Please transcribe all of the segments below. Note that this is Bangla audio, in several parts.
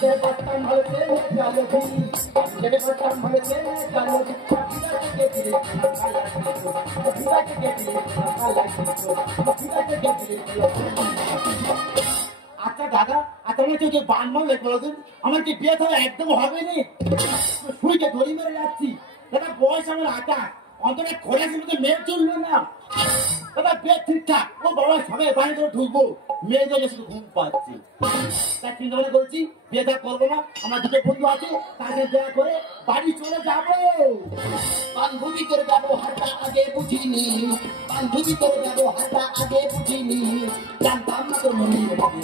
আচ্ছা দাদা, আচ্ছা আমি যে বানমাল বলছেন আমার কি বিয়ে থাকা একদম হবে না, শুইকে ধরি মেরে যাচ্ছি দাদা, বয়স আমার 28, অন্তত খোঁড়ার মধ্যে মেয়ে চলবে না দাদা, বিয়ে ঠিকঠাক ও বাবা সবাই বাড়ি করে ঢুকবো, মেয়েদের শুধু ঘুম পাচ্ছি, তাই চিন্তা ভাবনা করছি বিয়ে থা করবো না। আমার দুটো বন্ধু আছে তাদের দেয়া করে বাড়ি চলে যাবো। বান্ধবী করে ব্যবহারটা আগে বুঝিনি, বান্ধবী করে ব্যবহারটা আগে বুঝিনি, জানতাম না তোর মনে হবে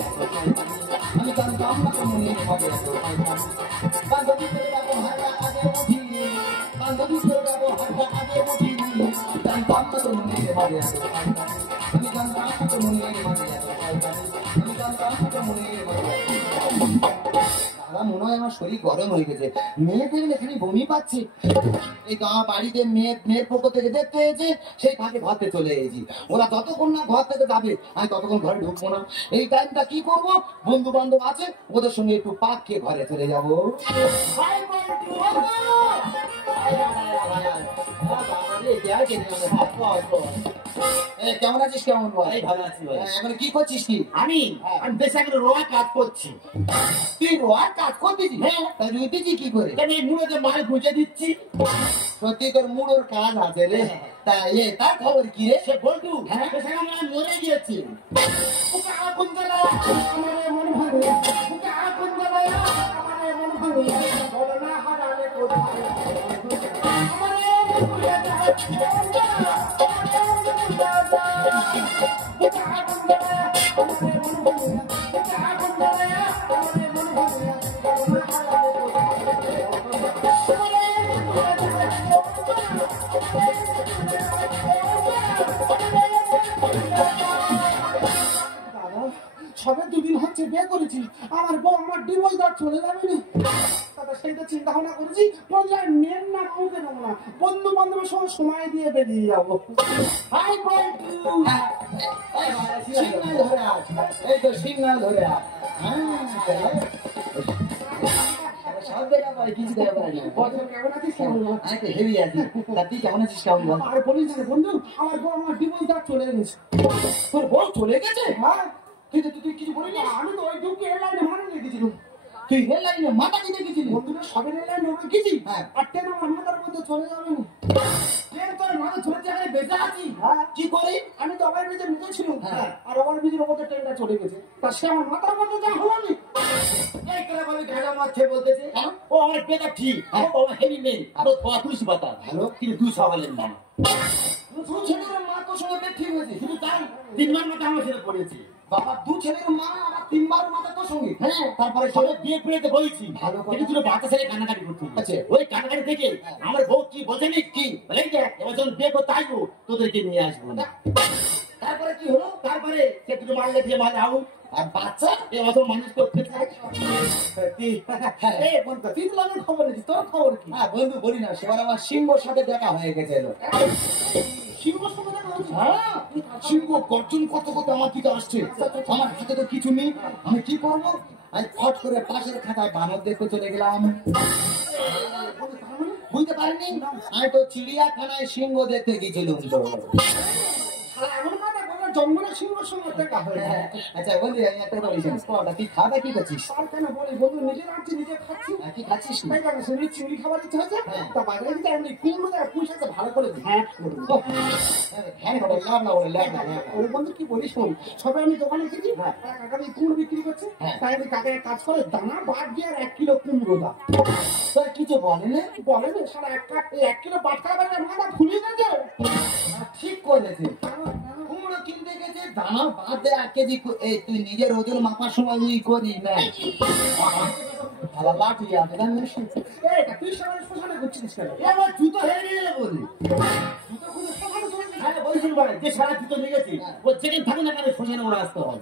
আমি জানতাম না তোর মনে হবে। বান্ধবী করে ব্যবহারটা আগে বুঝিনি, বান্ধবী করে ব্যবহারটা আগে বুঝিনি, জানতাম না তোর মনে হবে আমি জানতাম না তোর মনে হবে আমি জানতাম না তোর মনে হবে। মনে হয় আমার শরীর গরম হয়ে গেছে, মেয়ে দেখলে এখানে বমি পাচ্ছি। এই গাঁ বাড়িতে মেয়ের পক্ষ থেকে দেখতে এসে সেই ফাঁকে ঘরতে চলে এসেছি। ওরা যতক্ষণ না ঘর থেকে যাবে আমি ততক্ষণ ঘরে ঢুকবো না। এই টাইমটা কি করবো, বন্ধু বান্ধব আছে ওদের সঙ্গে একটু পাক খেয়ে ঘরে চলে যাবো। কেমন আছিস? কেমন ভাই? ভালো আছি ভাই। এখন কি করছিস? কি আমি দেশে একটা রোয়া কাজ করছি। তুই রোয়ার কাজ করতেছিস? হ্যাঁ। তাই রুইতেছি কি করে? আমি মুড়োতে মাল গুঁজে দিচ্ছি। সত্যি তোর মুড়োর কাজ আছে রে। তা তার খবর কি রে? সে বলতু হ্যাঁ আমরা মরে গিয়েছি। আগুন জ্বালা আমার মন ভাঙে, আগুন জ্বালা আমার মন ভাঙে, বলো না হারালে কোথায় সবে 2 দিন হচ্ছে বিয়ে করেছি, আমার বউ আমার ডিভোর্স দেওয়ার চলে যাবে না দাদা, সেইটা চিন্তা ভাবনা করেছি মেয়ের না কাউকে নেবো না, বন্ধু বান্ধবের সঙ্গে সময় দিয়ে বেরিয়ে যাবো। এই তো সিগন্যাল ধরে কেমন আছিস? হেভি আছি। তুই কেমন আছিস? কেমন বল? আর বলিস না বন্ধু, আমার বউ আমার ডিভোর্স দেওয়ার চলে গেছে। তোর বউ চলে গেছে? হ্যাঁ। তুই কিছু বলিনি? আমি তো ওই দুঃখে এলাইনে মারা রেখেছিলাম। তুই রেল লাইনে মাথা দিতে গেছিলি? বন্ধুরা সবে এলাইনে রেখেছি। হ্যাঁ। আর ট্রেন আমার মাথার মধ্যে চলে যাবে না। ট্রেন তোর মাথা চলে যাবে, বেঁচে আছি। হ্যাঁ। কি করে? আমি তো ওভার ব্রিজে নিচে ছিলাম। হ্যাঁ। আর ওভার ব্রিজের উপর ট্রেনটা চলে গেছে, তা সে আমার মাথার মধ্যে যা হলো না। এই করে বলে গাড়া মারছে বলতেছে। ও আমার পেটা ঠিক, ও বাবা হেভি মেন, আর তোরা তুলসী পাতা ভালো কিন্তু 2 সওয়ালের নাম। তুই ছেলের মা তোর সঙ্গে ঠিক হয়েছে? শুধু তাই 3 বার মতো আমার সাথে পড়েছি। বাবা, 2 ছেলের মা আবার 3 বার মাথা তোর সঙ্গে? হ্যাঁ। তারপরে সবে বিয়ে করে বলেছি ভালো কথা। কিন্তু বাচ্চা ছেলে কান্নাকাটি করতে। আচ্ছা। ওই কান্নাকাটি থেকে আমার বউ কি বলছে নি কি বলে যে এবার যখন বিয়ে করতে আসবো তোদেরকে নিয়ে আসবো না। তারপরে কি হলো? তারপরে সে দুটো মারলে দিয়ে মারে আউ আর বাচ্চা এ অত মানুষ করতে চায়। এই বন্ধু তুই তো আমার খবর নিস, তোর খবর কি? হ্যাঁ বন্ধু, বলি না, সেবার আমার সিংহর সাথে দেখা হয়ে গেছিল। সিংহ সঙ্গে দেখা হয়েছে? হ্যাঁ, সিংহ গর্জন করতে করতে আমার দিকে আসছে। আমার হাতে তো কিছু নেই, আমি কি করবো? আমি ফট করে পাশের খাতায় বানর দেখতে চলে গেলাম। বুঝতে পারিনি, আমি তো চিড়িয়াখানায় সিংহ দেখতে গেছিলাম। তো এমন কথা বলে জঙ্গলের সিংহের সঙ্গে দেখা হয়েছে। আচ্ছা বলি, আমি একটা বলি শোন, তুই খাওয়া কি করছিস? আর কেন বলি বন্ধু, নিজে রাখছি নিজে খাচ্ছি। কি খাচ্ছিস? তাই কেন শরীর চিংড়ি খাবার ইচ্ছে হয়েছে, তা বাজারে যদি এমনি কুমড়ো দেয় পুঁই শাকটা ভালো করে দিই। হ্যাঁ ওই বন্ধু কি বলিস শোন, সবে আমি দোকানে গেছি, কাকা কুমড়ো বিক্রি করছে, তাই আমি কাকাকে কাজ করে দানা বাদ দিয়ে আর 1 কিলো কুমড়ো দাও। তোর কিছু বলে না? বলে না সারা 1 কিলো বাটকা বাজার মাথা ফুলিয়ে গেছে। ঠিক করেছে, কুমড়ো কিনতে গেছে দানা বাদ দেয় 1 কেজি। এই তুই নিজের ওজন মাপার সময় তুই করিস না? লাঠি আছে তুই সবাই শ্মশানে করছিস কেন? আমার জুতো হেরে গেলে বলি, জুতো খুলে শ্মশানে চলে গেছিস? হ্যাঁ বলছিল বলে যে সারা জুতো নিয়ে গেছি, ও যেদিন থাকুন না কেন শ্মশানে ওরা আসতে হবে।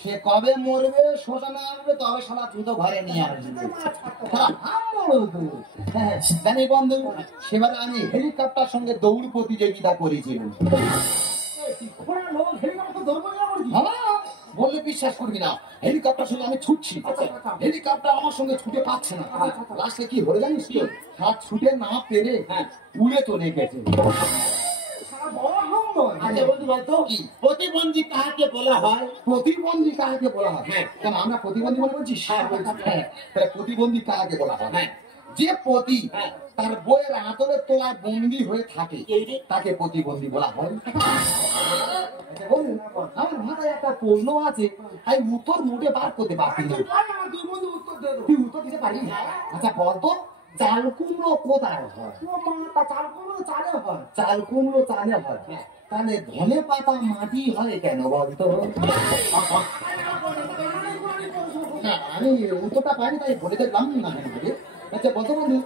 সে কবে মরবে, শ্মশানে আসবে, তবে সারা জুতো ঘরে নিয়ে আসবে। জানি বন্ধু, সেবারে আমি হেলিকপ্টার সঙ্গে দৌড় প্রতিযোগিতা করেছিলাম। বললে বিশ্বাস করবি না, হেলিকপ্টার সঙ্গে আমি ছুটছি, হেলিকপ্টার আমার সঙ্গে ছুটে পাচ্ছে না, লাস্টে কি হয়ে জানিস তো, হাত ছুটে না পেরে উড়ে চলে গেছে। আচ্ছা বন্ধু বলতো প্রতিবন্ধী কাকে বলা হয়? প্রতিবন্ধী কাকে বলা হয়? কেন আমরা প্রতিবন্ধী মনে করছি? তাহলে প্রতিবন্ধী কাকে বলা হয়? যে প্রতি তার বইয়ের আঁচলের তলায় বন্দী হয়ে থাকে তাকে প্রতিবন্ধী বলা হয়। আমার মাথায় একটা প্রশ্ন আছে, আমি উত্তর মোটে বার করতে পারছি না। তুই উত্তর দিতে পারি? আচ্ছা বলতো, চাল কুমড়ো কোথায় হয়? চাল কুমড়ো চালে হয়, তাহলে ধনে পাতা মাটি হয় কেন বলতো? না আমি উত্তরটা পাইনি, তাই বলে দেখলাম না। আচ্ছা বলতো বন্ধু,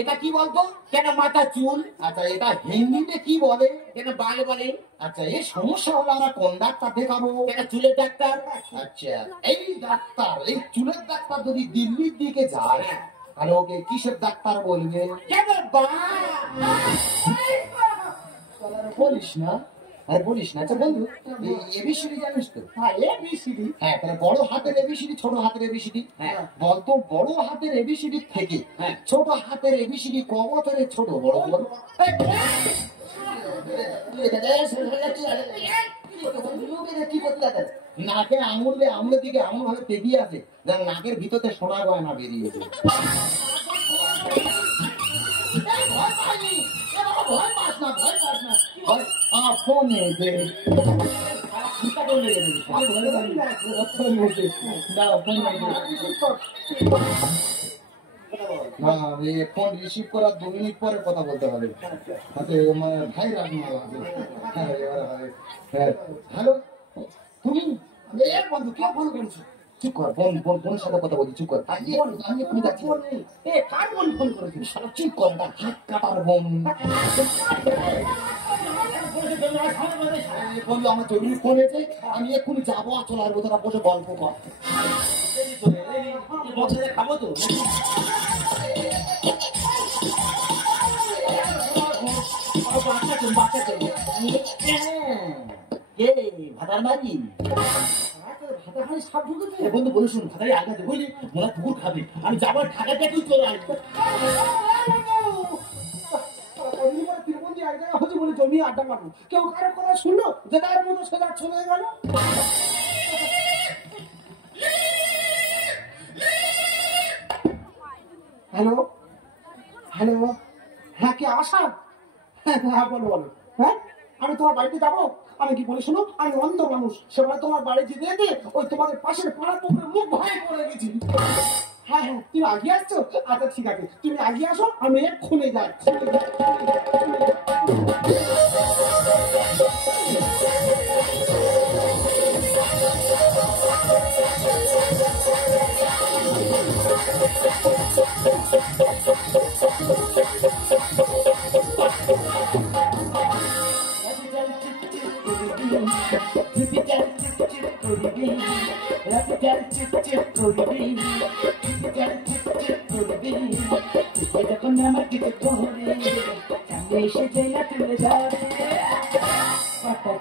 এটা কি বলতো? কেন মাথা চুল? আচ্ছা এটা হিন্দিতে কি বলে? কেন বাল বলে? আচ্ছা এই সমস্যা হলো আমরা কোন ডাক্তার দেখাবো? কেন চুলের ডাক্তার? আচ্ছা এই ডাক্তার, এই চুলের ডাক্তার যদি দিল্লির দিকে যায় তাহলে ওকে কিসের ডাক্তার বলবে? কেন বা? বলিস না, আর বলিস না। আচ্ছা বন্ধু, এবিসিডি জানিস তো? হ্যাঁ এবিসিডি। হ্যাঁ, তাহলে বড় হাতের এবিসিডি, ছোট হাতের এবিসিডি। হ্যাঁ বলতো বড় হাতের এবিসিডি থেকে ছোট হাতের এবিসিডি ক বছরের ছোট? বড় বড় নাকে আঙুল দিয়ে আঙুলের দিকে এমন ভাবে তেগিয়ে আছে যেন নাকের ভিতরে সোনার গয়না বেরিয়েছে। ভয় পাইনি, ভয় পাস না, ভয় পাস না। আমার ফোন এসে ফোন রিসিভ করার 2 মিনিট পরে কথা বলতে হবে। ভাই হ্যালো, তুমি বন্ধু কে ফোন করেছো? চুপ কর, বোনের সাথে কথা বলছি, চুপ কর। আমি এক্ষুনি যাচ্ছি। কার বোন ফোন করেছিস? চুপ কর না, হাত কাটার বোন। বন্ধু আমার জরুরি ফোন এসে, আমি এক্ষুনি যাবো, আসলে আর বোধরা বসে গল্প কর। খাবো তো ভাতার মারি বন্ধু বলে শুন, ভাতারি আগাতে বুঝলি, মোলা পুকুর খাবে, আমি যাবার ঢাকাতে তুই চলে আসবো। জমি আড্ডা মারবো, কেউ কারো কথা শুনলো যে তার মতো সোজা চলে গেল। হ্যালো হ্যালো, হ্যাঁ কে আশা? হ্যাঁ বলো বলো। হ্যাঁ আমি তোমার বাড়িতে যাবো। আমি কি বলি শোনো, আমি অন্ধ মানুষ, সেবার তোমার বাড়ি যেতে যেতে ওই তোমাদের পাশের পাড়া পুকুরে মুখ ভয় পড়ে গেছি। হ্যাঁ হ্যাঁ তুমি আগে আসছো? আচ্ছা ঠিক আছে, তুমি আগে আসো, আমি এক্ষুনি যাচ্ছি।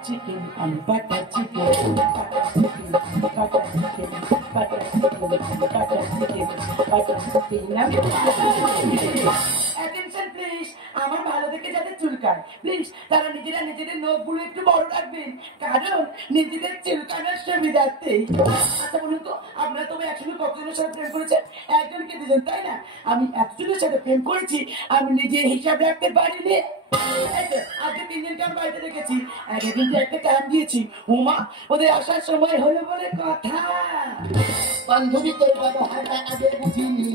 Chicken and butter chicken, butter chicken, butter chicken, butter chicken, butter chicken. Attention please, আমার ভালো দেখে যাদের চুলকায় প্লিজ তারা নিজেরা নিজেদের নখগুলো একটু বড় রাখবেন, কারণ নিজেদের চুলকানোর সুবিধার্থে। আচ্ছা বলুন তো, আপনারা তবে একসঙ্গে কতজনের সাথে প্রেম করেছেন? একজনকে দুজন, তাই না? আমি এতজনের সাথে প্রেম করেছি আমি নিজে হিসাব রাখতে পারিনি। আজকে 3 দিনকে আমি বাড়িতে রেখেছি, আগে কিন্তু একটা কাম দিয়েছি, উমা ওদের আসার সময় হলো বলে কথা। বান্ধবী তোর ব্যবহারটা আগে বুঝিনি,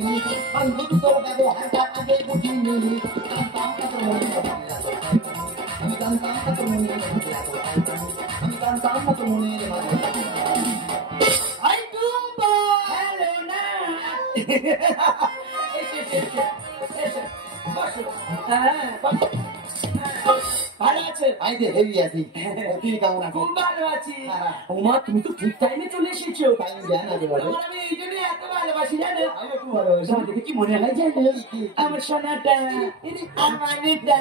বান্ধবী তোর ব্যবহারটা আগে বুঝিনি, আমি জানতাম না তোর মনে, আমি জানতাম না তোর মনে। আই টুম্পা হ্যালো না ভালো আছে? আইতে হেভি আছি, তুই কেমন আছিস? খুব ভালো আছি। উমা তুমি তো ঠিক টাইমে চলে এসেছো। টাইম জানা একেবারে, আমি এই জন্য এত ভালোবাসি জানো। আমি খুব ভালোবাসি। তোমার দেখে কি মনে হয় জানো, আমার সোনাটা, আমার মেয়েটা।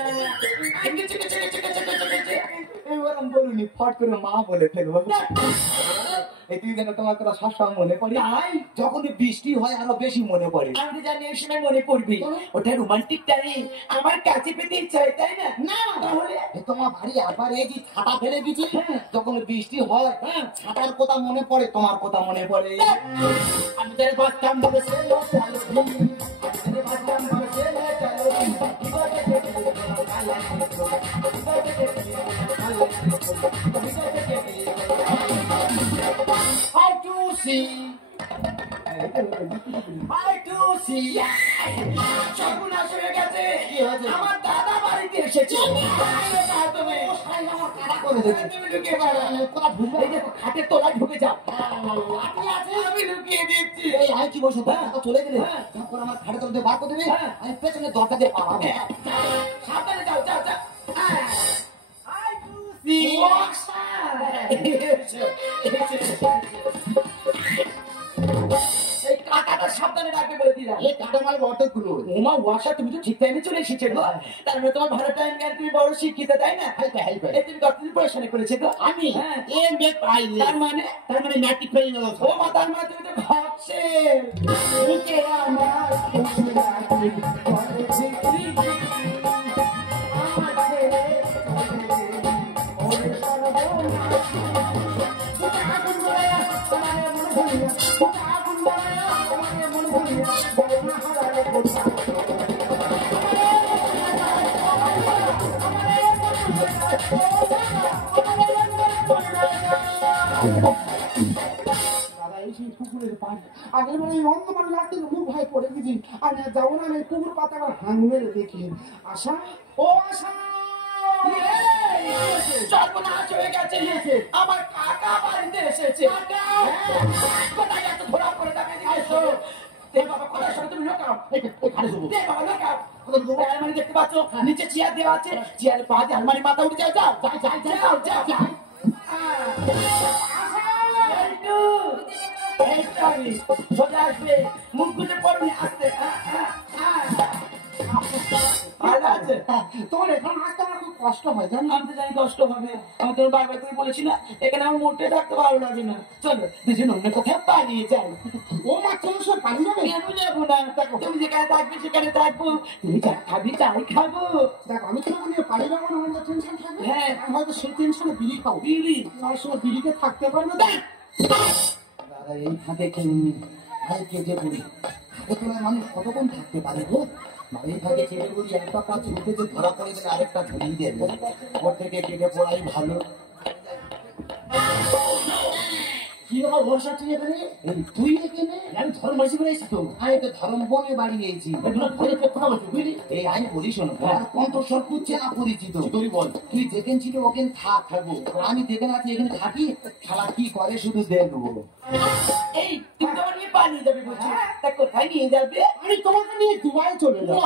এবার আমি বলুনি ফট করে মা বলে ফেলবো এই তুই যেন তোমার কথা সবসময় মনে পড়ে যখন বৃষ্টি হয় আরো বেশি মনে পড়ে আমি জানি এই সময় মনে পড়বি ওটা রোমান্টিক টাইম আমার কাছে পেতে ইচ্ছা হয় তাই না? না তাহলে তোমার বাড়ি আবার এই যে ছাতা ফেলে দিচ্ছি যখন বৃষ্টি হয় ছাতার কথা মনে পড়ে তোমার কথা মনে পড়ে আমি তার বাচ্চাম বলে চলো চলো আমি তার বাচ্চাম বলে I do see সর্বনাশ হয়ে গেছে আমার দাদা বাড়িতে এসেছে তুমি লুকিয়ে পারো খাটের তলায় ঢুকে যাও আমি লুকিয়ে দিচ্ছি আমি কি বলছো চলে গেলে তারপর আমার খাটে তোর বার করে দেবে আমি পেছনে দরজা দিয়ে পালাবো সাবধানে যাও যাও যাও এই কাকাটা সাবধানে রাখবে বলে দিলাম এই কাটা মাল অর্ধেকগুলো ওমা ওয়াশা তুমি তো ঠিক টাইমে চলে এসেছো গো তার মানে তোমার ভালো টাইম জ্ঞান তুমি বড় শিক্ষিত তাই না এই তুমি কতদিন পড়াশোনা করেছো তো আমি হ্যাঁ এমএ পাইনি তার মানে ম্যাট্রিক ফেল গেল ও মা তার মানে তুমি তো ভাবছে বুকে আমার আগের বেলায় অন্ধ মানে লাগতে খুব ভয় পড়ে গেছি আমি আর যাবো না আমি পুকুর পাতাটা হাং মেরে দেখি আশা ও আশা সর্বনাশ হয়ে গেছে আমার কাকা বাড়িতে এসেছে কোথায় এত ঘোরা করে দেখা দিয়েছো বাবা কোথায় সঙ্গে তুমি লোকাও বাবা লোকাও আলমারি দেখতে পাচ্ছ নিচে চেয়ার দেওয়া আছে চেয়ারে পা দিয়ে আলমারি মাথা উঠে যাও যাও যাও যাও যাও যাও সোজা আসবে মুখ গুজে পড়বে আসতে ভালো আছে তোমার এখানে আসতে আমার খুব কষ্ট হয় জানো আমি তো জানি কষ্ট হবে আমি তোর বারবার তুমি বলেছি না এখানে আমার মোটে থাকতে ভালো লাগে না চলো দুজন অন্য কোথাও পালিয়ে যাই ও মা চলো সব পালিয়ে যাবে কেন যাবো না দেখো তুমি যেখানে থাকবে সেখানে থাকবো তুমি যা খাবি তাই খাবো দেখো আমি তোমাকে নিয়ে পালিয়ে যাবো না আমার টেনশন থাকবে হ্যাঁ। আমি হয়তো সেই টেনশনে বিড়ি খাবো বিড়ি আমার সময় বিড়িতে থাকতে পারবে না দাদা এই খাতে খেয়ে ভাই কেটে পড়ি খাতে তোলার মানুষ কতক্ষণ থাকতে পারে গো এই ভাগে কেটে পড়ি একটা পা ছুটে যে ধরা পড়ে গেলে আরেকটা ধরিয়ে দেবে ওর থেকে কেটে পড়াই ভালো কি বাবা বর্ষা তুই এখানে তুই এখানে আমি ধর্ম মাসি করে এসেছি তো আমি তো ধর্ম বনে বাড়ি গেছি কথা বলছি বুঝলি এই আমি বলি শোনো কণ্ঠস্বর করছে না পরিচিত তুই বল তুই যেখানে ছিল ওখানে থাকবো আমি যেখানে আছি এখানে থাকি খেলা কি করে শুধু দেখবো এই তুমি তো আমার নিয়ে পালিয়ে যাবে বলছি তা কোথায় নিয়ে যাবে আমি তোমাকে নিয়ে দুবাই চলে যাবো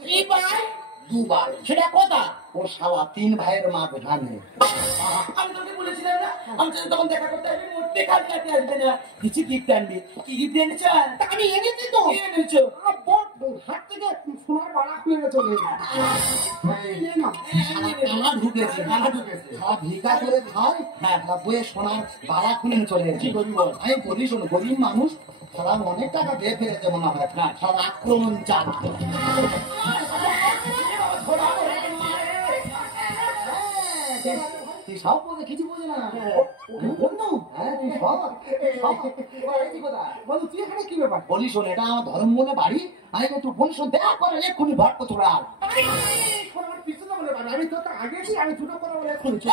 কি ভাই দুবার সেটা কথা ও শালা 3 ভাইয়ের মাঝখানে আমি তোকে বলেছিলাম না আমি তোকে তখন দেখা করতে আসবি মোটে কাজ কাটতে আসবে না কিছু গিফট আনবি কি গিফট এনেছ আমি এনেছি তো কি এনেছো হাত থেকে সোনার বাড়া খুলে চলে আমার ঢুকেছে খাওয়া ভিক্ষা করে খায় বইয়ে সোনার বাড়া খুলে চলে গেছে আমি বলি শোনো গরিব মানুষ তারা অনেক টাকা দিয়ে ফেলেছে মনে হয় সব আক্রমণ চালায় তুই সব বোঝে কিছু বোঝে না বন্ধু হ্যাঁ তুই সব বন্ধু তুই এখানে কি ব্যাপার বলি শোন এটা আমার ধর্ম মনে বাড়ি আমি একটু বলি শোন দেখা করে এক্ষুনি ভট করতে আর পিছনে বলে আমি তো আগে আমি দুটো করে বলে খুলছি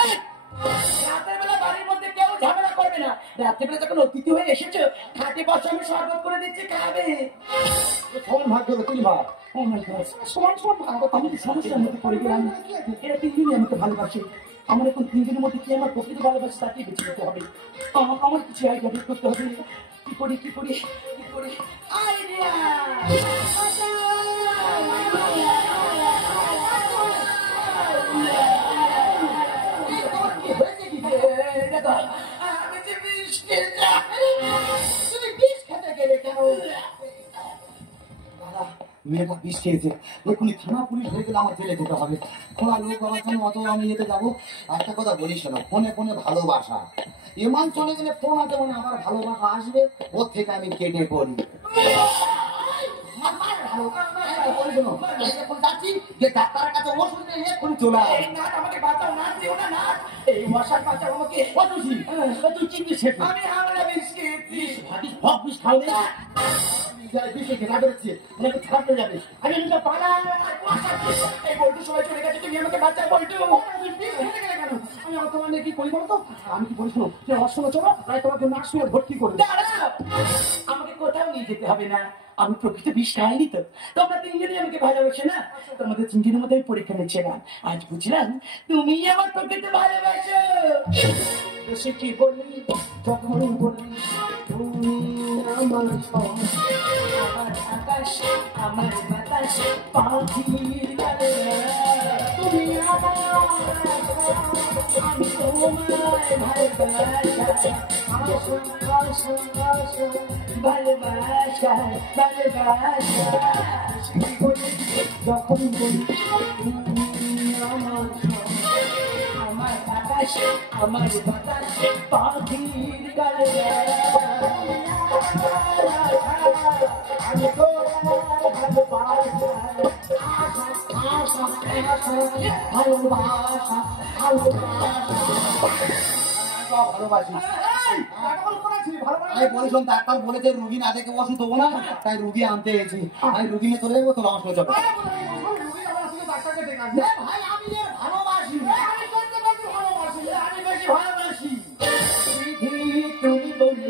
রাতের বেলা বাড়ির মধ্যে কেউ ঝামেলা করবে না রাতের বেলা যখন অতিথি হয়ে এসেছো খাটে বসে আমি শরবত করে দিচ্ছি খাবে ফোন ভাগ দেবে তুই ভাগ সমান সমান ভাগ আমি কি সমস্যার মধ্যে পড়ে গেলাম এরা তিনজনই আমাকে ভালোবাসে আমার এখন তিনজনের মধ্যে কি আমার প্রকৃত ভালোবাসে তাকে বেছে নিতে হবে আমার কিছু আইডিয়া বের করতে হবে কি করি কি করি কি করি আইডিয়া মেয়েটা বিষ খেয়েছে, এক্ষুনি থানা পুলিশ হয়ে গেলে আমার জেলে যেতে হবে। খোলা লোক আমার সঙ্গে অত আমি যেতে যাবো। একটা কথা বলিস না, ফোনে ফোনে ভালোবাসা, ইমান চলে গেলে ফোন আছে মানে আমার ভালোবাসা আসবে, ওর থেকে আমি কেটে পড়ি। ডাক্তারের কাছে ওষুধ নেই, এক্ষুনি চলে আয়। আমাকে বাঁচাও, না দিও না, না এই মশার বাঁচাও আমাকে। অসুখী তুই চিনবি সে আমি হামলা বিষ খেয়েছি। ভাবিস ভক বিষ খাও না, বিষে খেলা বেরোচ্ছে, ওনাকে খারাপ হয়ে যাবে। আমি নিজে পালা এই বল্টু সবাই চলে গেছে, তুমি আমাকে বাঁচাও বল্টু। আমি তোমার কি করি বলতো, আমি কি বলি শোনো, যে আমার সঙ্গে চলো, আমি তোমাকে নার্সিংয়ে ভর্তি করবো। আমাকে কোথাও নিয়ে যেতে হবে না, আমি প্রকৃত বিষ খাইনি তো। তোমরা তিনজনই আমাকে ভালোবাসে না, তোমাদের তিনজনের মধ্যে আমি পরীক্ষা নিচ্ছিলাম, আজ বুঝলাম তুমি আমার প্রকৃত ভালোবাসো। বেশি কি বলি যখন বলি তুমি আমার সব, আমার আকাশ আমার বাতাস পাখির গানে, তুমি আমার, আমি তোমায় ভালোবাসা, আশা আশা ভালোবাসা ভালোবাসা। কি বলি যখন বলি তুমি আমার সব, আমার আকাশ আমার বাতাস পাখির গানে, আমি তো ভালোবাসা আশা আশা ভালোবাসা ভালোবাসি ভালোবাসা আমি বলি শোন, ডাক্তার বলেছে রুগী না দেখে ওষুধ দেবো না, তাই রুগী আনতে এসেছি। আমি রুগী নিয়ে চলে যাবো, তোর আমার সঙ্গে যাবো। ডাক্তারকে দেখা ভাই আমি এর ভালোবাসি, আমি করতে পারছি ভালোবাসি, আমি বেশি ভালোবাসি। তুমি বললে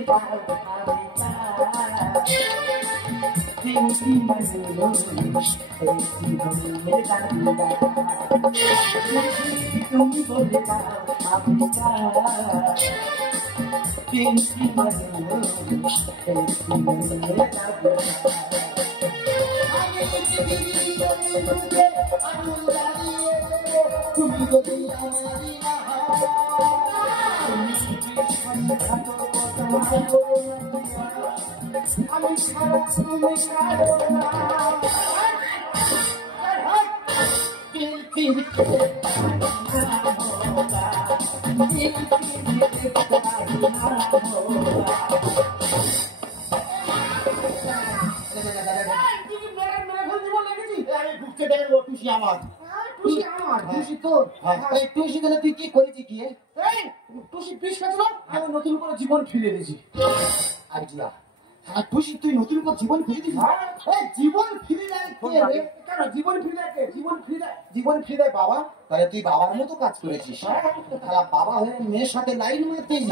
তুমি বলে তুমি আমি সারা তুমি সারা আমার টুসি আমার টুসি তোর এই টুসি গেলে তুই কি করেছি কি টুসি পিস খাচ্ছিল, আমি নতুন করে জীবন ফিরে দিয়েছি। আইডিয়া? আর টুসি তুই নতুন করে জীবন ফিরে দিবি? এই জীবন ফিরে দেয় কে রে? কেন জীবন ফিরে দেয় কে? জীবন ফিরে দেয় বাবা। তাহলে তুই বাবার মতো কাজ করেছিস। তাহলে বাবা হয়ে মেয়ের সাথে লাইন মারতেই নি।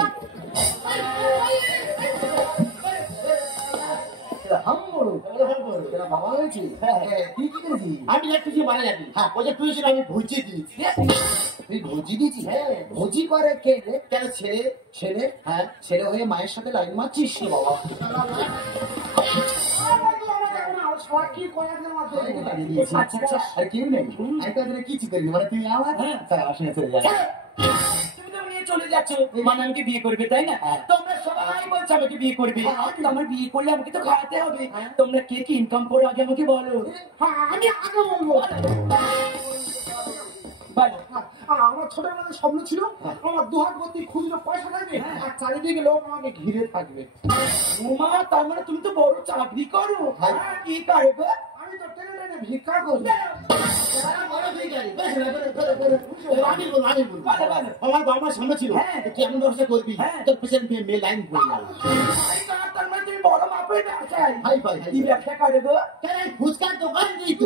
বাবা হয়েছি তুই কি করেছিস? আমি একটু মারা যাবি। হ্যাঁ ওই যে তুই ছিল আমি ভুজিয়ে দিয়েছি। তুই ভোজি দিয়েছিস? ভোজি করে কে রে? কেন ছেলে ছেলে? হ্যাঁ, ছেলে হয়ে মায়ের সাথে লাইন মারছিস রে বাবা। আচ্ছা আচ্ছা আর কেউ নেই, আমি তো এখানে কিছু করিনি, মানে তুই আমার আমার সঙ্গে চলে যাবে। তুমি তো নিয়ে চলে যাচ্ছ, মানে আমাকে বিয়ে করবে তাই না? তোমরা সবাই বলছো আমাকে বিয়ে করবে, আমার বিয়ে করলে আমাকে তো খাওয়াতে হবে। তোমরা কে কি ইনকাম করো আগে আমাকে বলো। আমি আগে বলবো। বলো। আমার ছোটবেলায় স্বপ্ন ছিল আমার দুহাত ভর্তি খুচরো পয়সা থাকবে আর চারিদিকে লোক আমাকে ঘিরে থাকবে। উমা, তার মানে তুমি তো বড় চাকরি করো। কি করে গো? আমি তো টেনে টেনে ভিক্ষা করি। আমার বাবার সামনে ছিল, কেমন ব্যবসা করবি? তোর পেছনে মেয়ে লাইন পড়ে গেল। তার মানে তুমি বড় মাপের ব্যবসায় কি ব্যবসা করে গো? কেন ফুচকার দোকান দিই তো।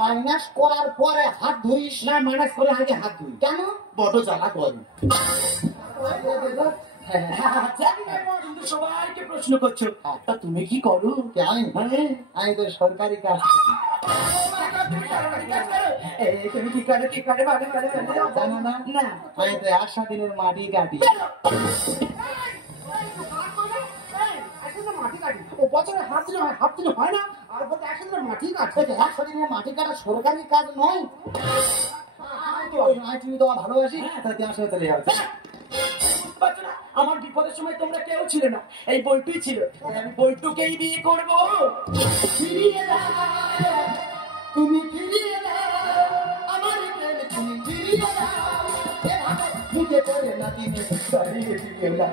মাইনাস করার পরে হাত ধরিস না, মাইনাস করে আগে হাত ধুই। কেন? বড় জ্বালা করি। আচ্ছা, তুমি সবাইকে প্রশ্ন করছো, তা তুমি কি করো? আমি তো সরকারি কাজ করি। তুমি কি করে কি করে ভালো ভালো জানো না? না, আমি তো 100 দিনের মাটি কাটি। মাটি কাটি ও বছরে হাত দিলে হয় না, আর বলতে 100 দিনের মাটি কাটে। 100 দিনের মাটি কাটা সরকারি কাজ নয়। তুমি তো ভালোবাসি, তাহলে আমার সাথে চলে যাবে। আমার বিপদের সময় তোমরা কেউ ছিল না, এই বল্টুই ছিল। আমি বল্টুকেই বিয়ে করবো। ফিরিয়ে দাও, তুমি ফিরিয়ে দাও আমার প্রেম, তুমি ফিরিয়ে দাও, এভাবে বুঝে পড়ে না দিনে দাঁড়িয়ে দিও না।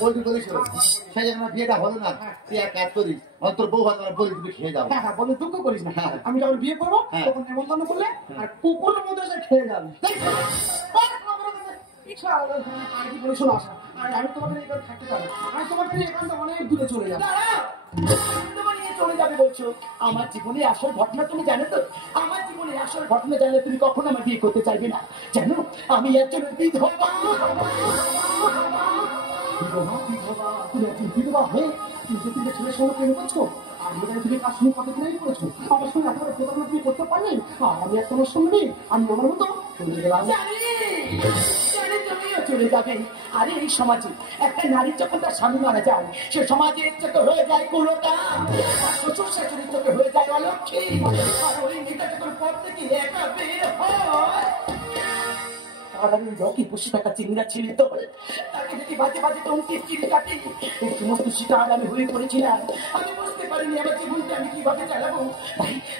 বলতে বলিস সেই জন্য বিয়েটা হলো না। তুই এক কাজ করিস, অন্তর বউ ভাত বলি তুমি খেয়ে যাও। হ্যাঁ হ্যাঁ, বলে দুঃখ করিস না। হ্যাঁ। আমি যখন বিয়ে করবো হ্যাঁ। তখন নেমন্তন্ন করলে আর কুকুরের মধ্যে এসে খেয়ে যাবে। আর কি বলে শোনো আশা, আমি তোমাদের এখানে থাকতে পারবো, আমি তোমার থেকে এখান থেকে অনেক দূরে চলে যাবো। তোমার নিয়ে চলে যাবে বলছো? আমার জীবনে আসল ঘটনা তুমি জানো তো? আমার জীবনে আসল ঘটনা জানলে তুমি কখনো আমার বিয়ে করতে চাইবে না, জানো? আমি একজন বিধবা। বিধবা, তুমি একজন বিধবা হয়ে কিন্তু তুমি ছেলের সঙ্গে প্রেম করছো, আর এখানে তুমি কার সঙ্গে কথা প্রেম করেছো, আমার সঙ্গে একেবারে প্রতারণা তুমি করতে পারলে। আর আমি এক তোমার সঙ্গে নেই, আমি আমার মতো চলে গেলাম। জানি, জানি তুমিও চলে যাবে। আরে এই সমাজে একটা নারী যখন তার স্বামী মারা যায়, সে সমাজের চোখে হয়ে যায় কুলতা, শ্বশুর শাশুড়ির চোখে হয়ে যায় অলক্ষী, আর ওই মেয়েটা যখন পর থেকে একা বের হয়, আর আমি রকি বসে থাকা চিংড়া ছিল তো, তাকে যদি বাজে বাজে টঙ্কির চিনি কাটি, এই সমস্ত শিকার আমি হয়ে পড়েছিলাম। আমি বুঝতে পারিনি আমার জীবনটা আমি কিভাবে চালাবো,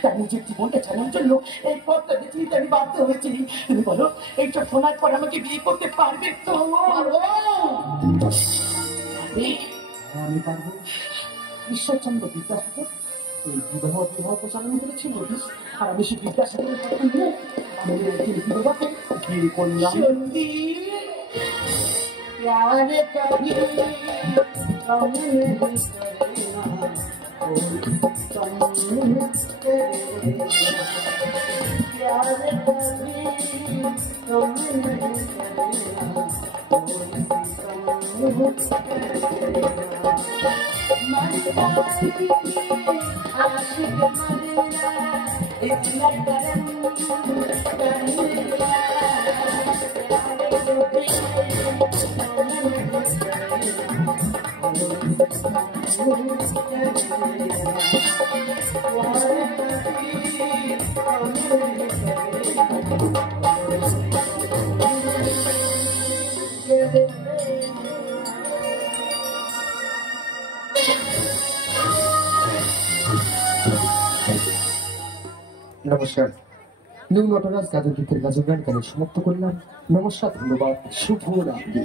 তাই নিজের জীবনটা চালানোর জন্য এই পথটা বেছে নিতে আমি বাধ্য হয়েছি। তুমি বলো, এইসব শোনার পর আমাকে বিয়ে করতে পারবে তো? আমি পারবো। ঈশ্বরচন্দ্র বিদ্যাসাগর এই বিবাহ প্রচারণ করেছিল, আর আমি সেই বিদ্যাসাগরের কথা নিয়ে আমি একটি বিধবাকে বিয়ে করলাম। সত্যি? प्यार कभी कम नहीं करेगा, कम नहीं करेगा, प्यार कभी कम नहीं करेगा, आशिक मरेगा इतना करम करेगा। নমস্কার। নিউ নটরাজ গাজর গীতের গাজর গান সমাপ্ত করলাম। নমস্কার, ধন্যবাদ, শুভ রাত্রি।